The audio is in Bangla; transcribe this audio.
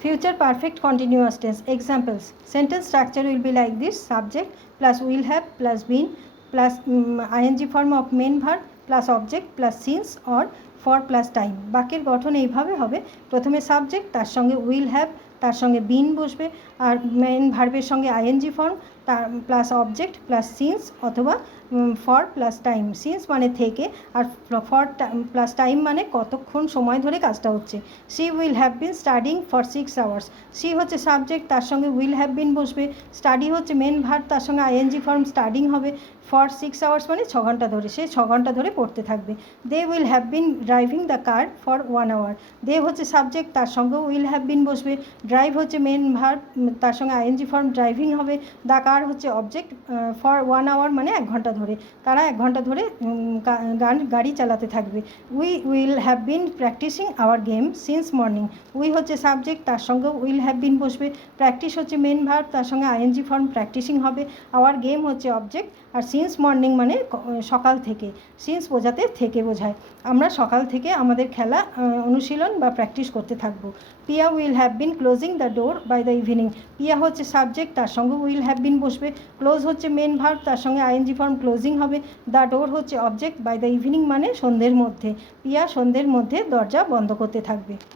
Future perfect continuous tense. Examples. Sentence structure will be like this. Subject plus will have plus been plus um, ing form of main verb plus object plus since or for plus time বাক্যের গঠন এইভাবে হবে, প্রথমে সাবজেক্ট তার সঙ্গে উইল হ্যাভ তার সঙ্গে বিন বসবে, আর মেন ভার্বের সঙ্গে আইএনজি ফর্ম তার প্লাস অবজেক্ট প্লাস সিন্স অথবা ফর প্লাস টাইম সিন্স মানে থেকে, আর ফর প্লাস টাইম মানে কতক্ষণ সময় ধরে কাজটা হচ্ছে। She will have been studying for six hours she হচ্ছে সাবজেক্ট তার সঙ্গে উইল হ্যাভ বিন বসবে। স্টাডি হচ্ছে মেন ভার্ব তার সঙ্গে আইএনজি ফর্ম স্টাডিং হবে। ফর সিক্স আওয়ার্স মানে ছ ঘণ্টা ধরে, সে ছ ঘণ্টা ধরে পড়তে থাকবে। They will have been driving the car for one hour they হচ্ছে সাবজেক্ট তার সঙ্গেও উইল হ্যাভ বিন বসবে। ড্রাইভ হচ্ছে মেন ভার্ব তার সঙ্গে আইএনজি ফর্ম ড্রাইভিং হবে। দ্য কার হচ্ছে অবজেক্ট ফর ওয়ান আওয়ার মানে এক ঘণ্টা ধরে। তারা এক ঘণ্টা ধরে গান, গাড়ি চালাতে থাকবে। We will have been practising our game since morning we হচ্ছে সাবজেক্ট তার সঙ্গে উইল হ্যাভ বিন বসবে। প্র্যাকটিস হচ্ছে মেন ভার্ব তার সঙ্গে আইএনজি ফর্ম প্র্যাকটিসিং হবে। আওয়ার গেম হচ্ছে অবজেক্ট আর সিন্স মর্নিং মানে সকাল থেকে। সিন্স বোঝাতে থেকে বোঝায়। আমরা সকাল থেকে আমাদের খেলা অনুশীলন বা প্র্যাকটিস করতে থাকব। Piya will have been closing the door by the evening Piya হচ্ছে সাবজেক্ট তার সঙ্গে উইল হ্যাভ বিন বসবে। ক্লোজ হচ্ছে মেন ভার্ব তার সঙ্গে আইএনজি ফর্ম ক্লোজিং হবে। দ্য ডোর হচ্ছে অবজেক্ট বাই দ্য ইভিনিং মানে সন্ধ্যের মধ্যে। পিয়া সন্ধ্যের মধ্যে দরজা বন্ধ করতে থাকবে।